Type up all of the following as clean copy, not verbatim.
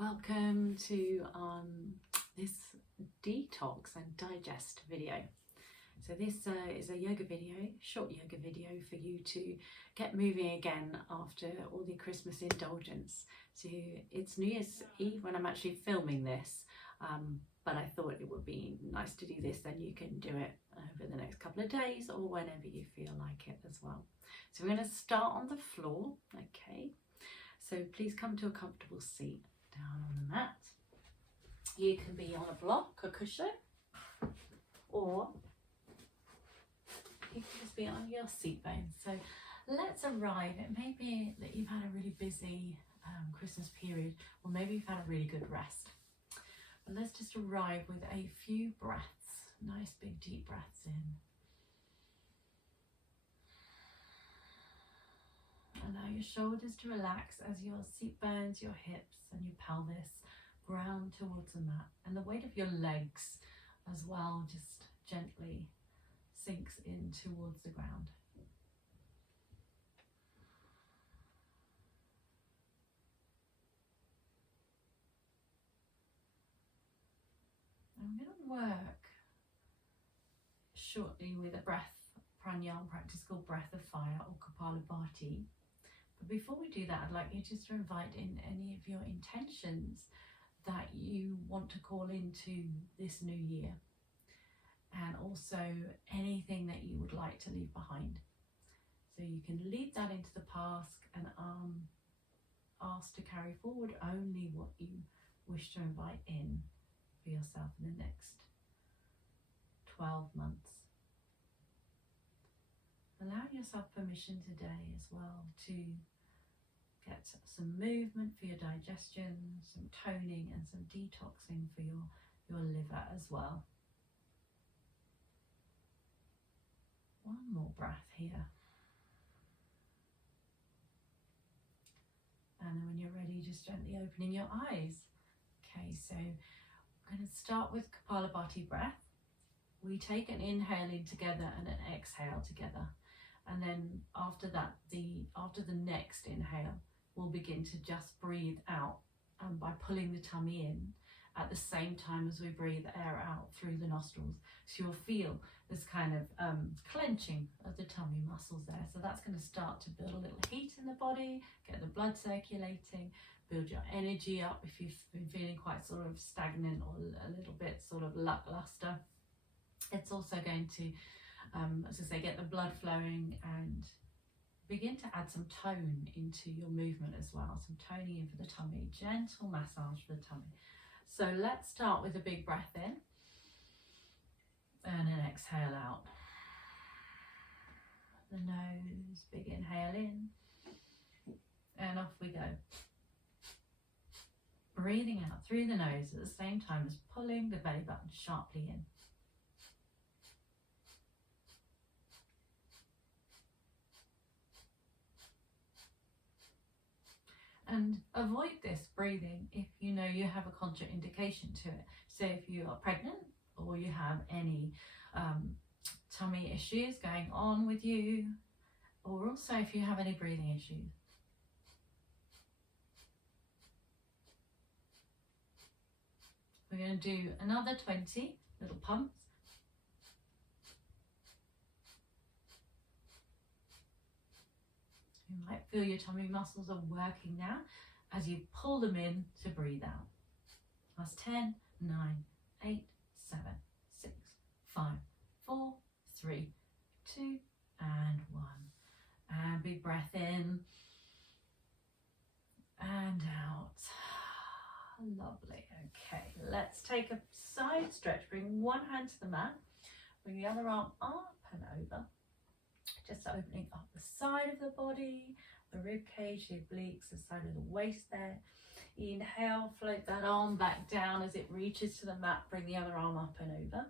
Welcome to this detox and digest video. So this is a yoga video, short yoga video for you to get moving again after all the Christmas indulgence. So it's New Year's Eve when I'm actually filming this, but I thought it would be nice to do this, then you can do it over the next couple of days or whenever you feel like it as well. So we're going to start on the floor, okay? So please come to a comfortable seat down on the mat. You can be on a block, a cushion, or you can just be on your seat bones. So let's arrive. It may be that you've had a really busy Christmas period, or maybe you've had a really good rest. But let's just arrive with a few breaths, nice big deep breaths in. Allow your shoulders to relax as your seat bones, your hips and your pelvis ground towards the mat, and the weight of your legs as well just gently sinks in towards the ground. I'm going to work shortly with a breath pranayama practice called breath of fire or Kapalabhati. But before we do that, I'd like you just to invite in any of your intentions that you want to call into this new year, and also anything that you would like to leave behind. So you can leave that into the past and ask to carry forward only what you wish to invite in for yourself in the next 12 months. Allow yourself permission today as well to get some movement for your digestion, some toning and some detoxing for your liver as well. One more breath here. And then when you're ready, just gently opening your eyes. Okay, so we're going to start with Kapalabhati breath. We take an inhale in together and an exhale together. And then after that, after the next inhale, we'll begin to just breathe out by pulling the tummy in at the same time as we breathe air out through the nostrils. So you'll feel this kind of clenching of the tummy muscles there. So that's going to start to build a little heat in the body, get the blood circulating, build your energy up if you've been feeling quite sort of stagnant or a little bit sort of lackluster. It's also going to as I say, get the blood flowing and begin to add some tone into your movement as well. Some toning in for the tummy, gentle massage for the tummy. So let's start with a big breath in and an exhale out. The nose, big inhale in, and off we go. Breathing out through the nose at the same time as pulling the belly button sharply in. And avoid this breathing if you know you have a contraindication to it. So if you are pregnant or you have any tummy issues going on with you, or also if you have any breathing issues. We're going to do another 20 little pumps. You might feel your tummy muscles are working now as you pull them in to breathe out. That's 10, 9, 8, 7, 6, 5, 4, 3, 2, and 1. And big breath in and out. Lovely. Okay, let's take a side stretch. Bring one hand to the mat. Bring the other arm up and over. Just opening up the side of the body, the rib cage, the obliques, the side of the waist there. Inhale, float that arm back down as it reaches to the mat. Bring the other arm up and over.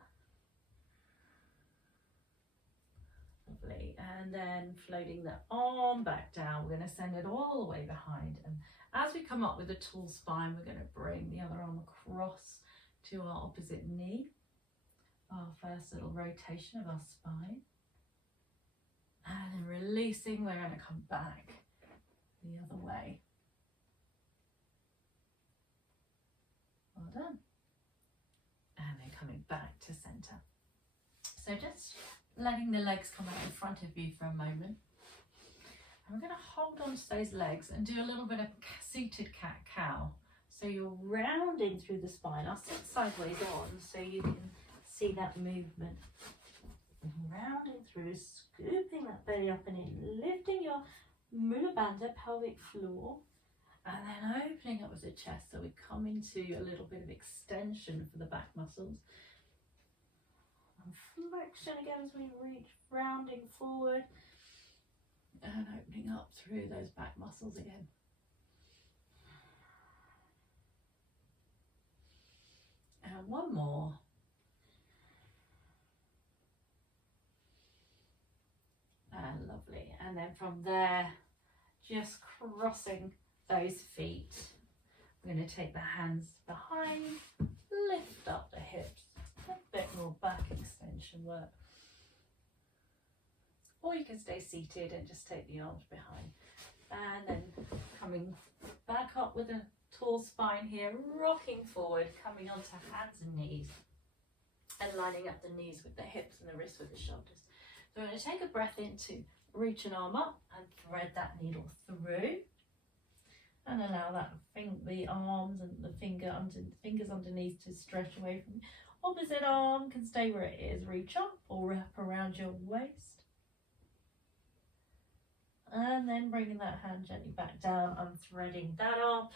Lovely. And then floating the arm back down, we're going to send it all the way behind. And as we come up with a tall spine, we're going to bring the other arm across to our opposite knee. Our first little rotation of our spine. And then releasing, we're going to come back the other way. Well done. And then coming back to center. So just letting the legs come out in front of you for a moment. And we're going to hold on to those legs and do a little bit of seated cat-cow. So you're rounding through the spine. I'll sit sideways on so you can see that movement. Rounding through, scooping that belly up and in, lifting your Mula Bandha pelvic floor, and then opening up with the chest so we come into a little bit of extension for the back muscles. And flexion again as we reach, rounding forward and opening up through those back muscles again. And one more. And lovely. And then from there, just crossing those feet. We're going to take the hands behind, lift up the hips, a bit more back extension work. Or you can stay seated and just take the arms behind. And then coming back up with a tall spine here, rocking forward, coming onto hands and knees. And lining up the knees with the hips and the wrists with the shoulders. So we're going to take a breath in to reach an arm up and thread that needle through. And allow that the arms and the fingers underneath to stretch away from you. Opposite arm can stay where it is. Reach up or wrap around your waist. And then bringing that hand gently back down, unthreading that arm,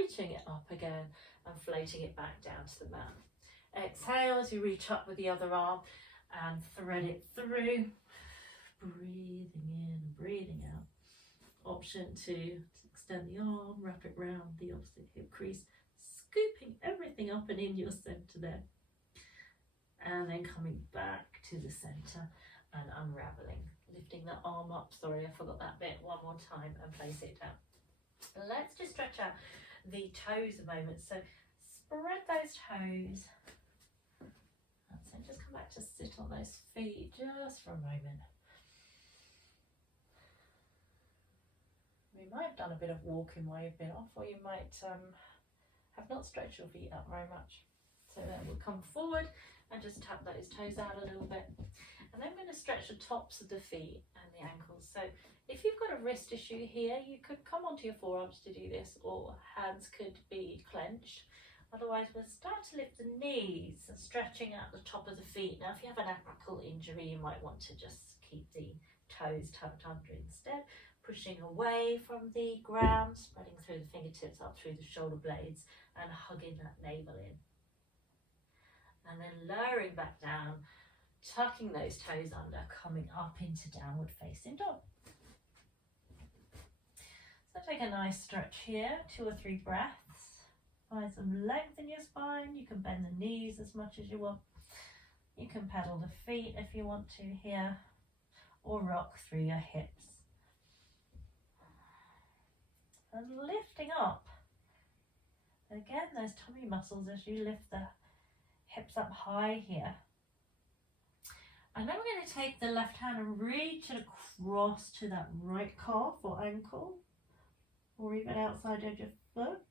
reaching it up again and floating it back down to the mat. Exhale as you reach up with the other arm and thread it through. Breathing in, breathing out. Option to extend the arm, wrap it round the opposite hip crease, scooping everything up and in your center there. And then coming back to the center and unraveling. Lifting the arm up, sorry I forgot that bit, one more time and place it down. Let's just stretch out the toes a moment. So spread those toes. That's it, just come back to sit on those feet just for a moment. You might have done a bit of walking while you've been off, or you might have not stretched your feet up very much. So then we'll come forward and just tap those toes out a little bit. And then we're going to stretch the tops of the feet and the ankles. So if you've got a wrist issue here, you could come onto your forearms to do this, or hands could be clenched. Otherwise, we'll start to lift the knees and stretching out the top of the feet. Now, if you have an ankle injury, you might want to just keep the toes tucked under instead. Pushing away from the ground, spreading through the fingertips up through the shoulder blades and hugging that navel in. And then lowering back down, tucking those toes under, coming up into downward facing dog. So take a nice stretch here, 2 or 3 breaths. Find some length in your spine. You can bend the knees as much as you want. You can pedal the feet if you want to here, or rock through your hips. And lifting up, again those tummy muscles as you lift the hips up high here. And then we're going to take the left hand and reach it across to that right calf or ankle, or even outside of your foot,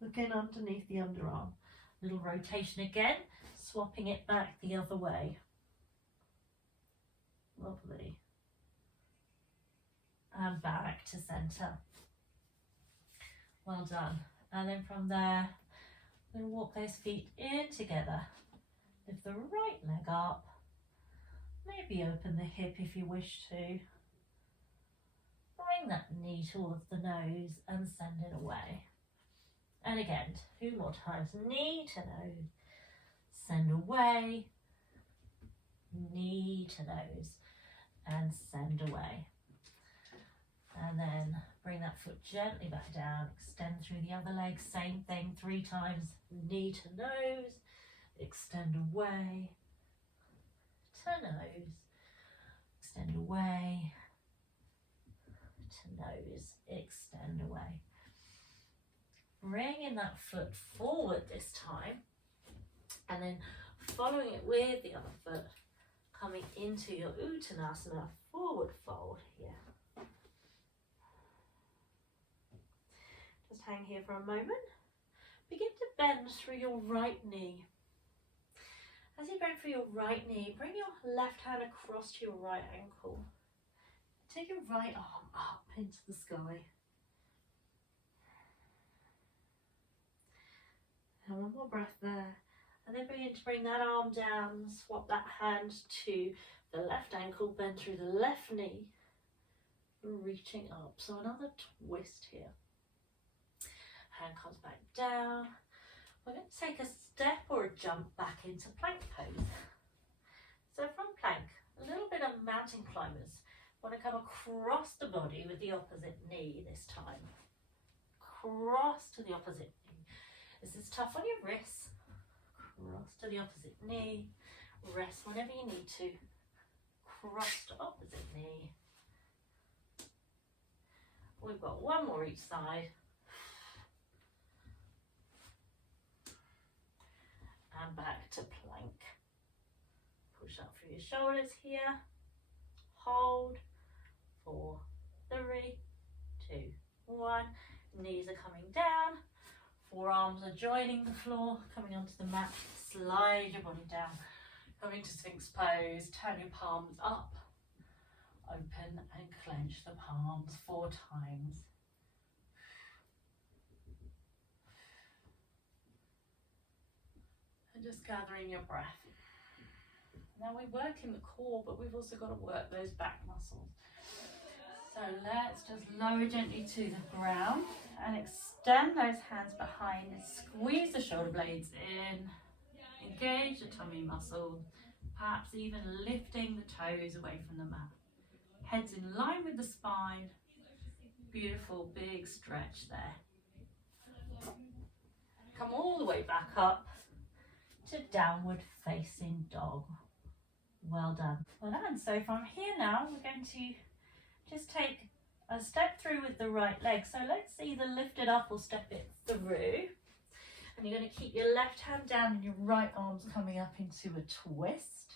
looking underneath the underarm. Little rotation again, swapping it back the other way. Lovely. And back to center. Well done. And then from there, we'll walk those feet in together. Lift the right leg up. Maybe open the hip if you wish to. Bring that knee towards the nose and send it away. And again, 2 more times. Knee to nose. Send away. Knee to nose. And send away. And then bring that foot gently back down, extend through the other leg, same thing 3 times, knee to nose, extend away, to nose, extend away, to nose, extend away. Bringing that foot forward this time, and then following it with the other foot, coming into your Uttanasana, forward fold here. Just hang here for a moment. Begin to bend through your right knee. As you bend through your right knee, bring your left hand across to your right ankle. Take your right arm up into the sky. And one more breath there. And then begin to bring that arm down, swap that hand to the left ankle, bend through the left knee, reaching up. So another twist here. Hand comes back down. We're going to take a step or a jump back into plank pose. So from plank, a little bit of mountain climbers. Want to come across the body with the opposite knee this time. Cross to the opposite knee. This is tough on your wrists. Cross to the opposite knee. Rest whenever you need to. Cross to opposite knee. We've got one more each side. And back to plank. Push up through your shoulders here. Hold. 4, 3, 2, 1. Knees are coming down. Forearms are joining the floor, coming onto the mat. Slide your body down. Coming to Sphinx pose. Turn your palms up. Open and clench the palms 4 times. And just gathering your breath. Now we work in the core, but we've also got to work those back muscles. So let's just lower gently to the ground and extend those hands behind and squeeze the shoulder blades in. Engage the tummy muscle, perhaps even lifting the toes away from the mat. Head's in line with the spine. Beautiful big stretch there. Come all the way back up to downward facing dog. Well done. Well done. So from here now, we're going to just take a step through with the right leg. So let's either lift it up or step it through. And you're going to keep your left hand down and your right arm's coming up into a twist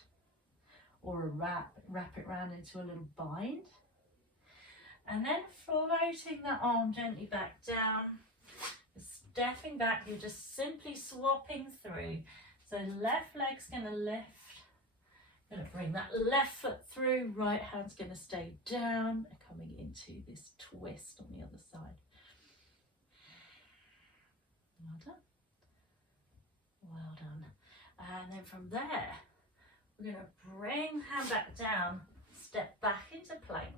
or a wrap it round into a little bind. And then floating that arm gently back down. Stepping back, you're just simply swapping through. So left leg's going to lift. Going to bring that left foot through, right hand's going to stay down, coming into this twist on the other side. Well done. Well done. And then from there, we're going to bring hand back down, step back into plank.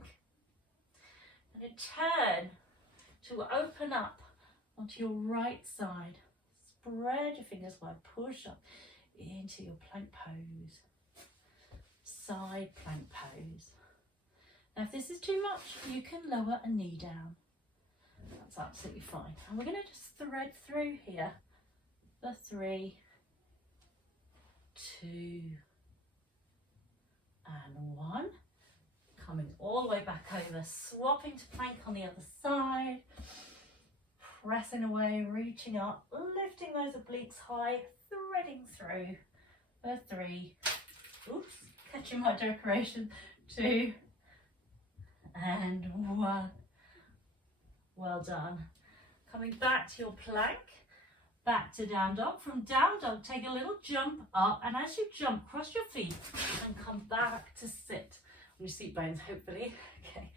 And turn to open up onto your right side. Spread your fingers wide, push up into your plank pose. Side plank pose. Now if this is too much, you can lower a knee down. That's absolutely fine. And we're going to just thread through here. The 3, 2, and 1. Coming all the way back over, swapping to plank on the other side. Pressing away, reaching up, lifting those obliques high, threading through. The 3, oops. Catching my decoration, 2, and 1. Well done. Coming back to your plank, back to down dog. From down dog, take a little jump up, and as you jump, cross your feet and come back to sit on your seat bones, hopefully. Okay.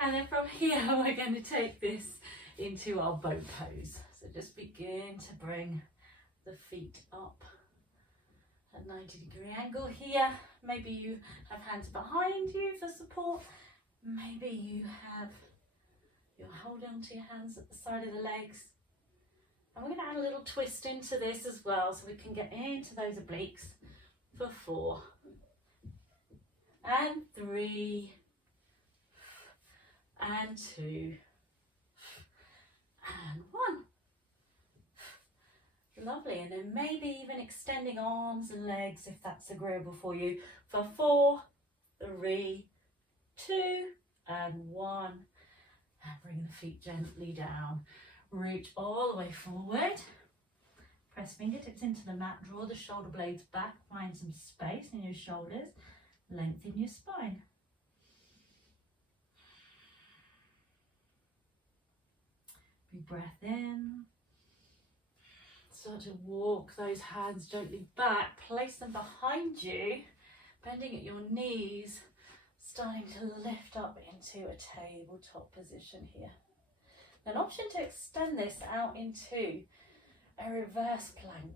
And then from here, we're going to take this into our boat pose. So just begin to bring the feet up. At 90-degree angle here. Maybe you have hands behind you for support. Maybe you're holding onto your hands at the side of the legs. And we're going to add a little twist into this as well so we can get into those obliques for 4 and 3 and 2 and 1. Lovely, and then maybe even extending arms and legs if that's agreeable for you for 4, 3, 2, and 1. And bring the feet gently down. Reach all the way forward. Press fingertips into the mat, draw the shoulder blades back, find some space in your shoulders, lengthen your spine. Big breath in. Start to walk those hands gently back, place them behind you, bending at your knees, starting to lift up into a tabletop position here. An option to extend this out into a reverse plank.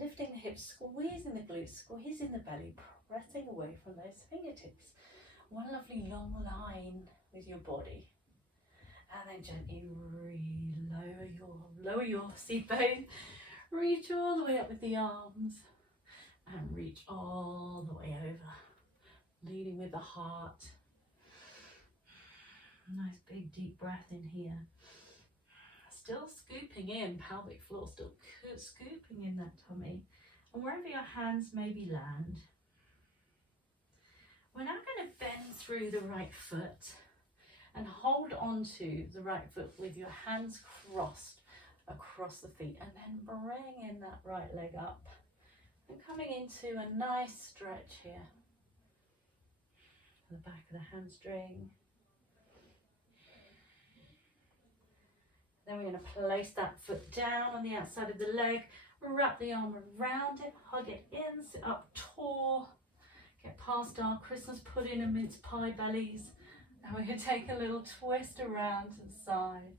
Lifting the hips, squeezing the glutes, squeezing the belly, pressing away from those fingertips. One lovely long line with your body. And then gently lower your seat bone. Reach all the way up with the arms. And reach all the way over. Leading with the heart. Nice big deep breath in here. Still scooping in, pelvic floor, still scooping in that tummy. And wherever your hands maybe land. We're now going to bend through the right foot and hold onto the right foot with your hands crossed across the feet. And then bring in that right leg up. And coming into a nice stretch here. The back of the hamstring. Then we're going to place that foot down on the outside of the leg, wrap the arm around it, hug it in, sit up tall, get past our Christmas pudding and mince pie bellies, and we're going to take a little twist around to the side.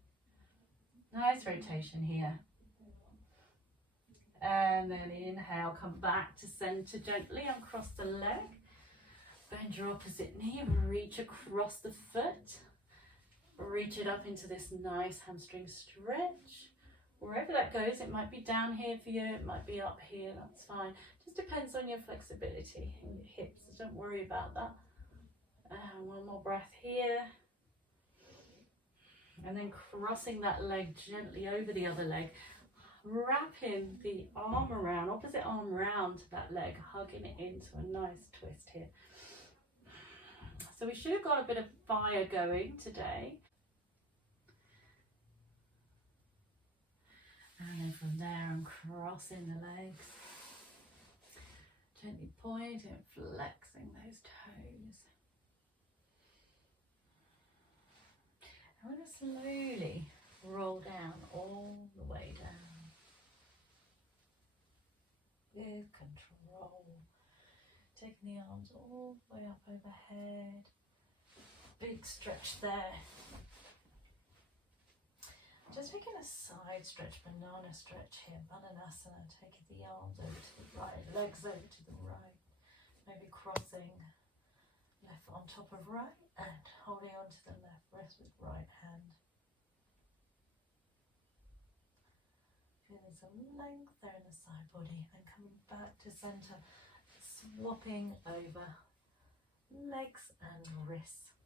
Nice rotation here. And then inhale, come back to center gently, uncross the leg, bend your opposite knee, reach across the foot. Reach it up into this nice hamstring stretch. Wherever that goes, it might be down here for you, it might be up here, that's fine. Just depends on your flexibility in your hips, so don't worry about that. And one more breath here. And then crossing that leg gently over the other leg. Wrapping the arm around, opposite arm round to that leg, hugging it into a nice twist here. So we should have got a bit of fire going today. And then from there, I'm crossing the legs. Gently pointing, flexing those toes. I'm going to slowly roll down all the way down. With control. Taking the arms all the way up overhead. Big stretch there. Just taking a side stretch, banana stretch here, Badanasana, taking the arms over to the right, legs over to the right, maybe crossing left on top of right and holding on to the left wrist with right hand. Feeling some length there in the side body and coming back to center, swapping over legs and wrists.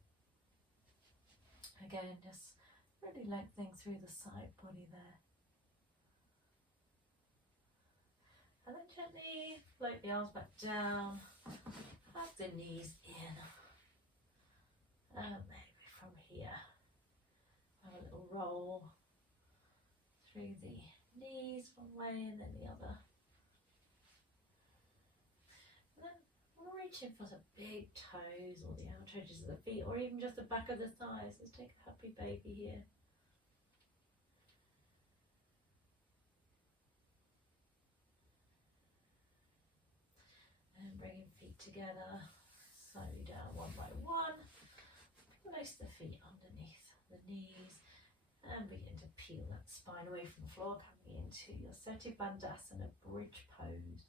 Again, just really lengthening through the side body there. And then gently float the arms back down, hug the knees in. And maybe from here, have a little roll through the knees one way and then the other. And then reaching for the big toes or the outer edges of the feet or even just the back of the thighs. Let's take a happy baby here. And bringing feet together, slowly down one by one. Place the feet underneath the knees and begin to peel that spine away from the floor, coming into your Seti Bandhasana bridge pose.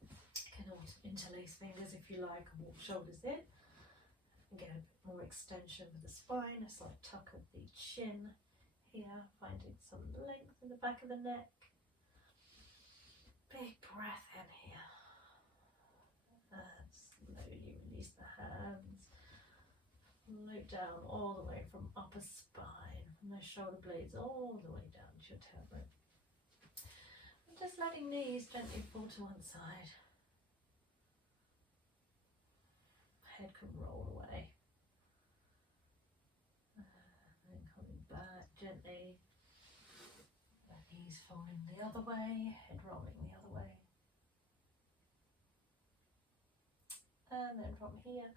You can also interlace fingers if you like and walk shoulders in. And get a bit more extension with the spine, a slight tuck of the chin here, finding some length in the back of the neck. Big breath in here. And slowly release the hands. Loop down all the way from upper spine, from those shoulder blades all the way down to your tailbone. And just letting knees gently fall to one side. Head can roll away. And then coming back gently. The knees falling the other way, head rolling the other way. And then from here,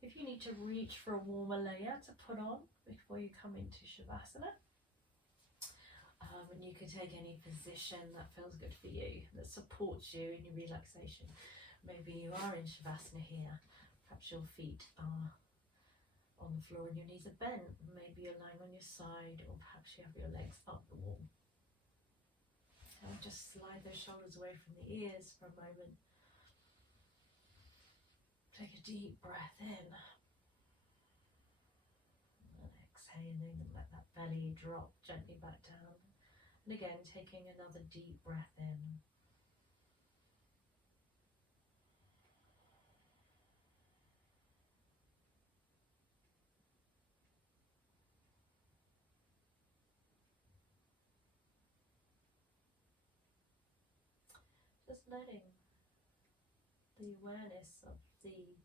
if you need to reach for a warmer layer to put on before you come into Shavasana, you can take any position that feels good for you, that supports you in your relaxation. Maybe you are in Shavasana here. Perhaps your feet are on the floor and your knees are bent. Maybe you're lying on your side, or perhaps you have your legs up the wall. And just slide those shoulders away from the ears for a moment. Take a deep breath in. And exhaling, and let that belly drop gently back down. And again, taking another deep breath in. Just letting the awareness of the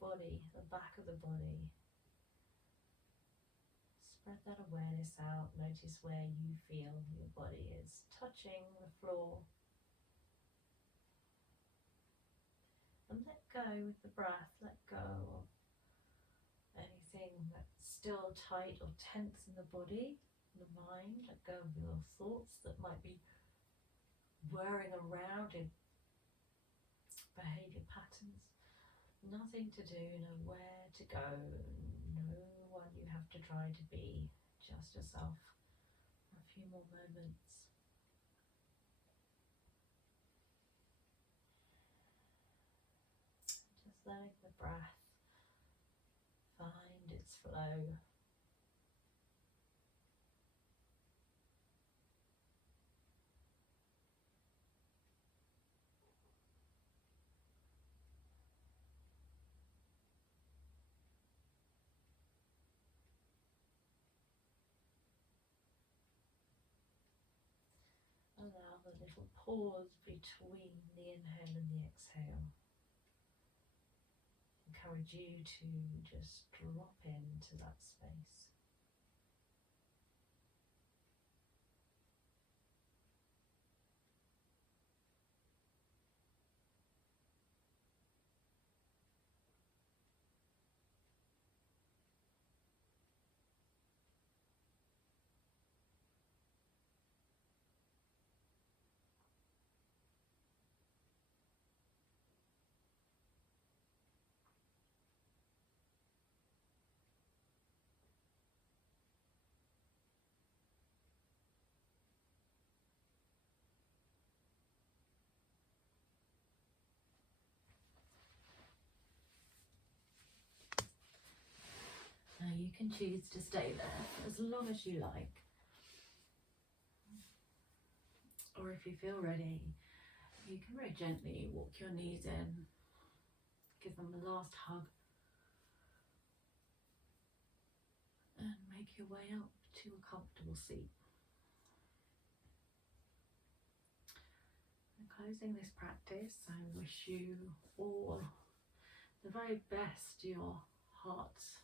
body, the back of the body, spread that awareness out. Notice where you feel your body is touching the floor. And let go with the breath, let go of anything that's still tight or tense in the body, the mind. Let go of your thoughts that might be whirring around in behaviour patterns. Nothing to do, nowhere to go, no one you have to try to be, just yourself for a few more moments. Just letting the breath find its flow. Allow the little pause between the inhale and the exhale. Encourage you to just drop into that space. Now you can choose to stay there as long as you like. Or if you feel ready, you can very gently walk your knees in, give them a last hug, and make your way up to a comfortable seat. And closing this practice, I wish you all the very best your heart's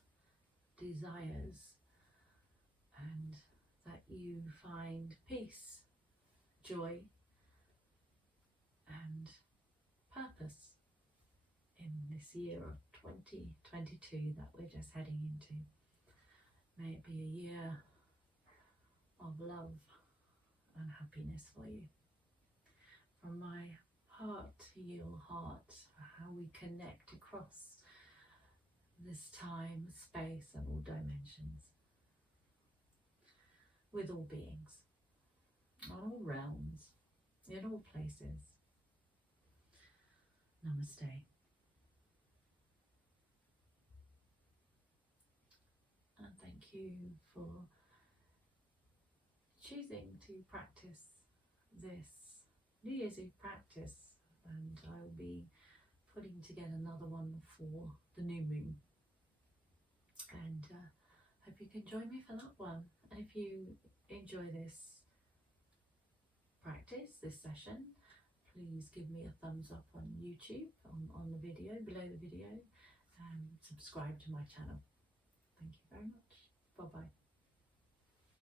desires, and that you find peace, joy and purpose in this year of 2022 that we're just heading into. May it be a year of love and happiness for you. From my heart to your heart, how we connect across this time, space and all dimensions, with all beings, on all realms, in all places. Namaste. And thank you for choosing to practice this New Year's Eve practice, and I will be putting together another one for the new moon, and hope you can join me for that one. And if you enjoy this practice, this session, please give me a thumbs up on YouTube, on the video, below the video, and subscribe to my channel. Thank you very much. Bye bye.